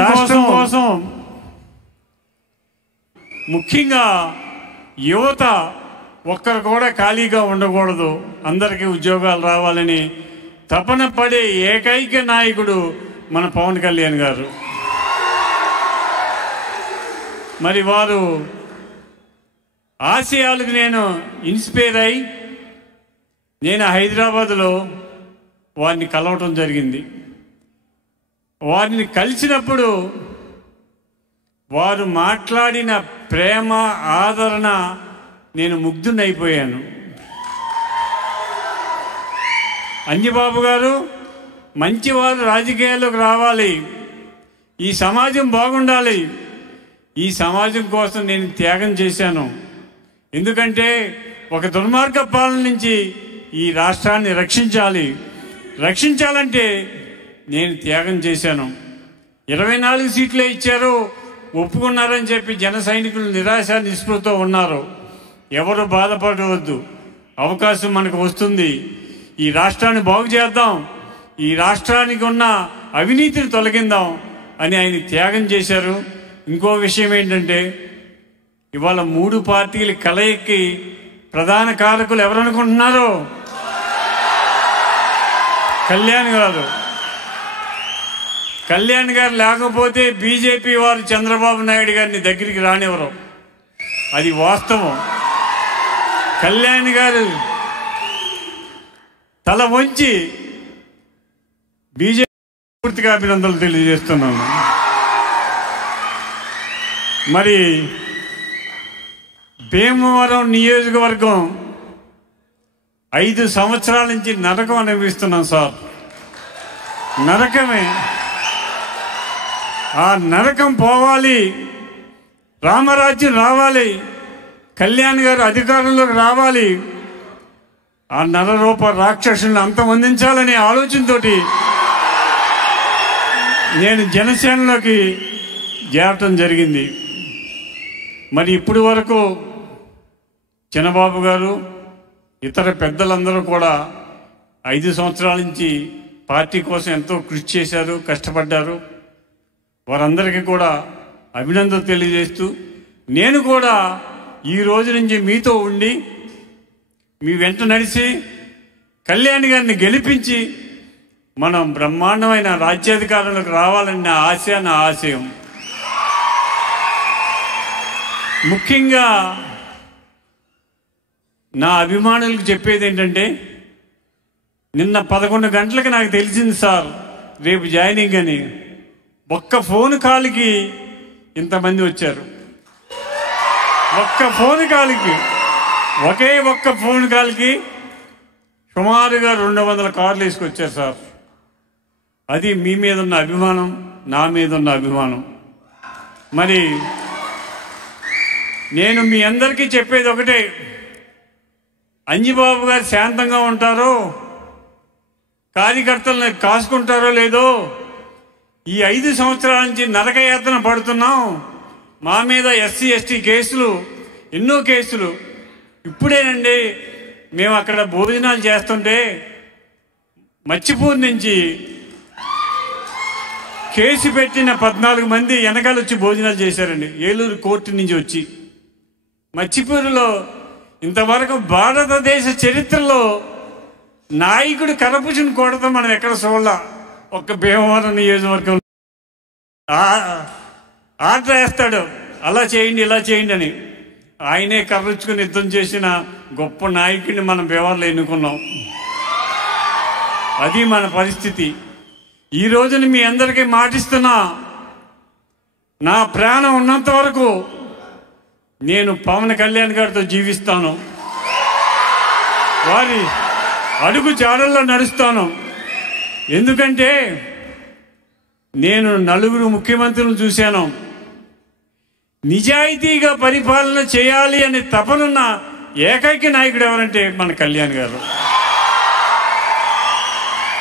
రాష్ట్రం కోసం ముఖ్యంగా యువత ఒక్కరు కూడా ఖాళీగా ఉండకూడదు, అందరికీ ఉద్యోగాలు రావాలని తపన పడే ఏకైక నాయకుడు మన పవన్ కళ్యాణ్ గారు. మరి వారు ఆశయాలకు నేను ఇన్స్పైర్ అయి నేను హైదరాబాదులో వారిని కలవటం జరిగింది. వారిని కలిసినప్పుడు వారు మాట్లాడిన ప్రేమ ఆదరణ నేను ముగ్ధునైపోయాను. అంజిబాబు గారు మంచివారు రాజకీయాల్లోకి రావాలి, ఈ సమాజం బాగుండాలి, ఈ సమాజం కోసం నేను త్యాగం చేశాను. ఎందుకంటే ఒక దుర్మార్గ పాలన నుంచి ఈ రాష్ట్రాన్ని రక్షించాలంటే నేను త్యాగం చేశాను. 24 సీట్లే ఇచ్చారు, ఒప్పుకున్నారని చెప్పి జన సైనికులు నిరాశ నిస్పృహతో ఉన్నారు. ఎవరు బాధపడవద్దు, అవకాశం మనకు వస్తుంది. ఈ రాష్ట్రాన్ని బాగు చేద్దాం, ఈ రాష్ట్రానికి ఉన్న అవినీతిని తొలగిందాం అని ఆయన త్యాగం చేశారు. ఇంకో విషయం ఏంటంటే ఇవాళ 3 పార్టీల కలయికి ప్రధాన కారకులు ఎవరనుకుంటున్నారు? కళ్యాణ్ గారు లేకపోతే బీజేపీ వారు చంద్రబాబు నాయుడు గారిని దగ్గరికి రానివ్వరు, అది వాస్తవం. కళ్యాణ్ గారు తల వంచి బీజేపీ పూర్తిగా అభినందనలు తెలియజేస్తున్నాను. మరి భీమవరం నియోజకవర్గం 5 సంవత్సరాల నుంచి నరకం అనుభవిస్తున్నాం సార్. నరకమే. ఆ నరకం పోవాలి, రామరాజ్యం రావాలి, కళ్యాణ్ గారు అధికారంలోకి రావాలి, ఆ నరరూప రాక్షసులను అంతమొందించాలనే ఆలోచనతో నేను జనసేనలోకి చేరటం జరిగింది. మరి ఇప్పుడు వరకు చిన్నబాబు గారు ఇతర పెద్దలందరూ కూడా 5 సంవత్సరాల నుంచి పార్టీ కోసం ఎంతో కృషి చేశారు, కష్టపడ్డారు. వారందరికీ కూడా అభినందనలు తెలియజేస్తూ నేను కూడా ఈ రోజు నుంచి మీతో ఉండి మీ వెంట నడిచి కళ్యాణ్ గారిని గెలిపించి మనం బ్రహ్మాండమైన రాజ్యాధికారంలోకి రావాలని నా ఆశ, నా ఆశయం. ముఖ్యంగా నా అభిమానులకు చెప్పేది ఏంటంటే నిన్న 11 గంటలకు నాకు తెలిసింది సార్ రేపు జాయినింగ్ అని. ఒక్క ఫోన్ కాల్కి ఇంతమంది వచ్చారు. ఒక్క ఫోన్ కాల్కి, ఒకే ఒక్క ఫోన్ కాల్కి సుమారుగా 200 కార్లు వేసుకొచ్చారు సార్. అది మీ మీద ఉన్న అభిమానం, నా మీద ఉన్న అభిమానం. మరి నేను మీ అందరికీ చెప్పేది ఒకటే, అంజిబాబు గారు శాంతంగా ఉంటారో, కార్యకర్తలను కాసుకుంటారో లేదో, ఈ 5 సంవత్సరాల నుంచి నరకయాతన పడుతున్నాం. మా మీద ఎస్సీ ఎస్టీ కేసులు, ఎన్నో కేసులు. ఇప్పుడేనండి మేము అక్కడ భోజనాలు చేస్తుంటే మచ్చిపూర్ నుంచి కేసు పెట్టిన 14 మంది వెనకాల వచ్చి భోజనాలు చేశారండి, ఏలూరు కోర్టు నుంచి వచ్చి. మచ్చిపూరులో ఇంతవరకు భారతదేశ చరిత్రలో నాయకుడు కరపుచుని కొడతాం మనం ఎక్కడ చూడాల. ఒక్క భీమవరం నియోజకవర్గం ఆర్డర్ వేస్తాడు, అలా చేయండి ఇలా చేయండి అని. ఆయనే కర్రుచ్చుకుని యుద్ధం చేసిన గొప్ప నాయకుడిని మనం భీమవరంలో ఎన్నుకున్నాం. అది మన పరిస్థితి. ఈ రోజున మీ అందరికీ మాటిస్తున్నా, నా ప్రాణం ఉన్నంత వరకు నేను పవన్ కళ్యాణ్ గారితో జీవిస్తాను, వారి అడుగు జాడల్లో నడుస్తాను. ఎందుకంటే నేను 4 ముఖ్యమంత్రులను చూశాను. నిజాయితీగా పరిపాలన చేయాలి అనే తపనున్న ఏకైక నాయకుడు ఎవరంటే మన కళ్యాణ్ గారు.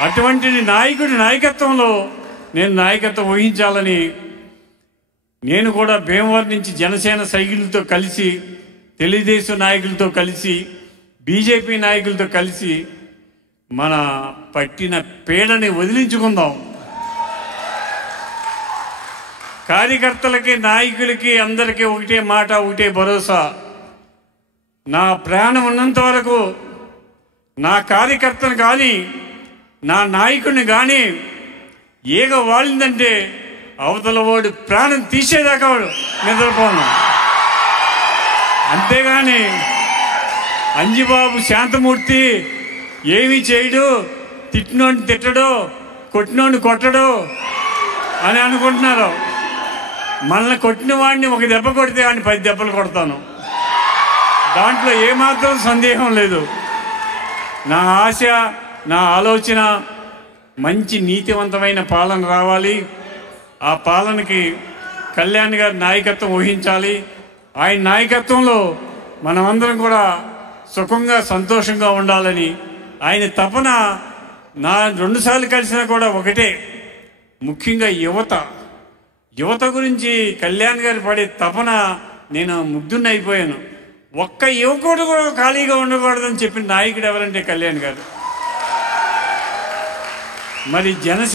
అటువంటి నాయకుడి నాయకత్వంలో నేను నాయకత్వం వహించాలని నేను కూడా భీమవరం నుంచి జనసేన సైకిళ్ళతో కలిసి, తెలుగుదేశం నాయకులతో కలిసి, బీజేపీ నాయకులతో కలిసి మన పట్టిన పీడని వదిలించుకుందాం. కార్యకర్తలకి, నాయకులకి, అందరికీ ఒకటే మాట, ఒకటే భరోసా. నా ప్రాణం ఉన్నంత వరకు నా కార్యకర్తను కానీ, నా నాయకుడిని కానీ ఏగ వాలిందంటే అవతల వాడు ప్రాణం తీసేదాకా వాడు నిద్రపోను. అంతేగాని అంజిబాబు శాంతమూర్తి ఏమీ చేయడు, తిట్టినోడిని తిట్టడు, కొట్టినోడిని కొట్టడు అని అనుకుంటున్నారు. మనల్ని కొట్టిన వాడిని ఒక దెబ్బ కొడితే వాడిని 10 దెబ్బలు కొడతాను. దాంట్లో ఏమాత్రం సందేహం లేదు. నా ఆశ, నా ఆలోచన మంచి నీతివంతమైన పాలన రావాలి. ఆ పాలనకి కళ్యాణ్ గారి నాయకత్వం వహించాలి. ఆయన నాయకత్వంలో మనమందరం కూడా సుఖంగా, సంతోషంగా ఉండాలని ఆయన తపన. నా 2 సార్లు కలిసినా కూడా ఒకటే, ముఖ్యంగా యువత గురించి కళ్యాణ్ గారు పడే తపన నేను ముగ్ధుని అయిపోయాను. ఒక్క యువకుడు కూడా ఖాళీగా ఉండకూడదని చెప్పిన నాయకుడు ఎవరంటే కళ్యాణ్ గారు. మరి